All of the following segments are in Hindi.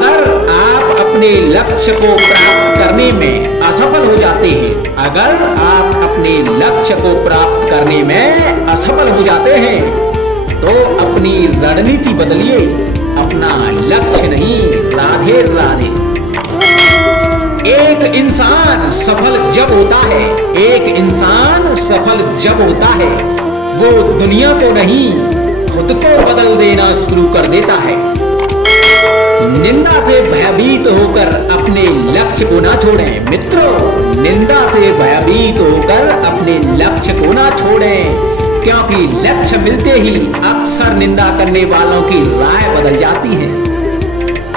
अगर आप अपने लक्ष्य को प्राप्त करने में असफल हो जाते हैं, अगर आप अपने लक्ष्य को प्राप्त करने में असफल हो जाते हैं, तो अपनी रणनीति बदलिए, अपना लक्ष्य नहीं। राधे राधे। एक इंसान सफल जब होता है, एक इंसान सफल जब होता है, वो दुनिया को नहीं खुद को बदल देना शुरू कर देता है। निंदा से भयभीत होकर अपने लक्ष्य को ना छोड़ें मित्रों, निंदा से भयभीत होकर अपने लक्ष्य को ना छोड़ें, क्योंकि लक्ष्य मिलते ही अक्सर निंदा करने वालों की राय बदल जाती है।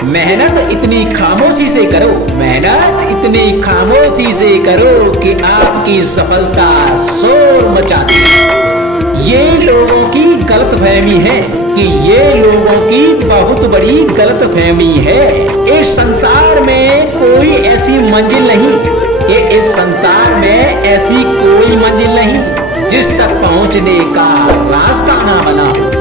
मेहनत इतनी खामोशी से करो, मेहनत इतनी खामोशी से करो कि आपकी सफलता शोर मचाती है। ये लोगों की गलतफहमी है कि ये लोगों की बहुत बड़ी गलतफहमी है। इस संसार में कोई ऐसी मंजिल नहीं, कि इस संसार में ऐसी कोई मंजिल नहीं जिस तक पहुंचने का रास्ता ना बना हो।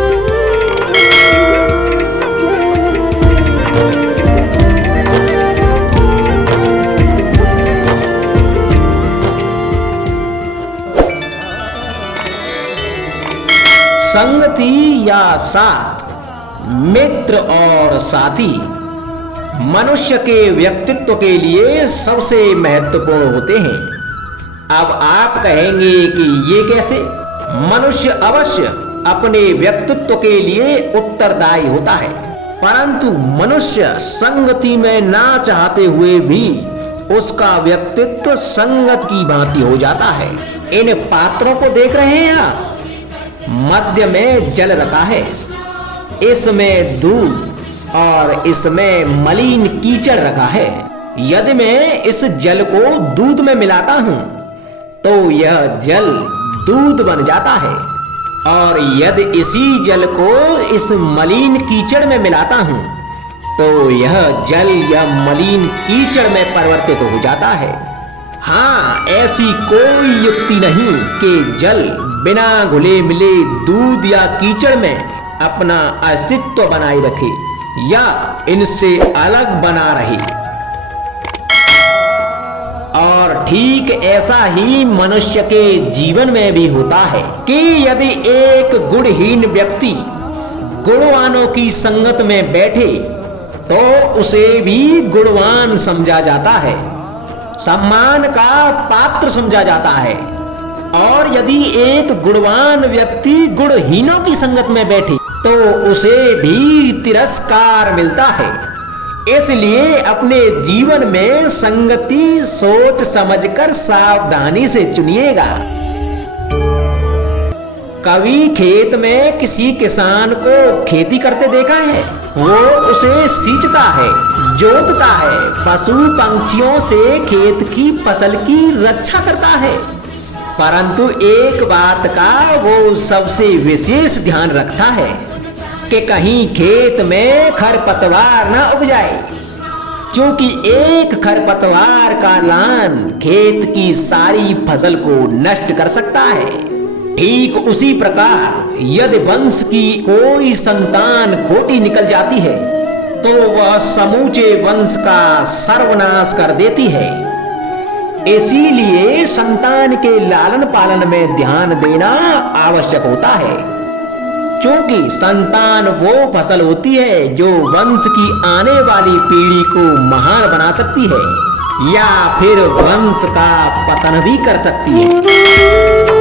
संगति या साथ, मित्र और साथी मनुष्य के व्यक्तित्व के लिए सबसे महत्वपूर्ण होते हैं। अब आप कहेंगे कि ये कैसे? मनुष्य अवश्य अपने व्यक्तित्व के लिए उत्तरदायी होता है, परंतु मनुष्य संगति में ना चाहते हुए भी उसका व्यक्तित्व संगत की भांति हो जाता है। इन पात्रों को देख रहे हैं आप? मध्य में जल रखा है, इसमें दूध और इसमें मलिन कीचड़ रखा है। यदि मैं इस जल को दूध में मिलाता हूं तो यह जल दूध बन जाता है, और यदि इसी जल को इस मलिन कीचड़ में मिलाता हूं तो यह जल या मलिन कीचड़ में परिवर्तित हो जाता है। हाँ, ऐसी कोई युक्ति नहीं कि जल बिना घुले मिले दूध या कीचड़ में अपना अस्तित्व बनाए रखे या इनसे अलग बना रहे। और ठीक ऐसा ही मनुष्य के जीवन में भी होता है कि यदि एक गुणहीन व्यक्ति गुणवानों की संगत में बैठे तो उसे भी गुणवान समझा जाता है, सम्मान का पात्र समझा जाता है। और यदि एक गुणवान व्यक्ति गुणहीनों की संगत में बैठे तो उसे भी तिरस्कार मिलता है। इसलिए अपने जीवन में संगति सोच समझकर सावधानी से चुनिएगा। कभी खेत में किसी किसान को खेती करते देखा है? वो उसे सींचता है, जोतता है, पशु पंछियों से खेत की फसल की रक्षा करता है, परंतु एक बात का वो सबसे विशेष ध्यान रखता है कि कहीं खेत में खरपतवार न उग जाए, क्योंकि एक खरपतवार का लान खेत की सारी फसल को नष्ट कर सकता है। ठीक उसी प्रकार यदि वंश की कोई संतान खोटी निकल जाती है तो वह समूचे वंश का सर्वनाश कर देती है। इसीलिए संतान के लालन पालन में ध्यान देना आवश्यक होता है, क्योंकि संतान वो फसल होती है जो वंश की आने वाली पीढ़ी को महान बना सकती है या फिर वंश का पतन भी कर सकती है।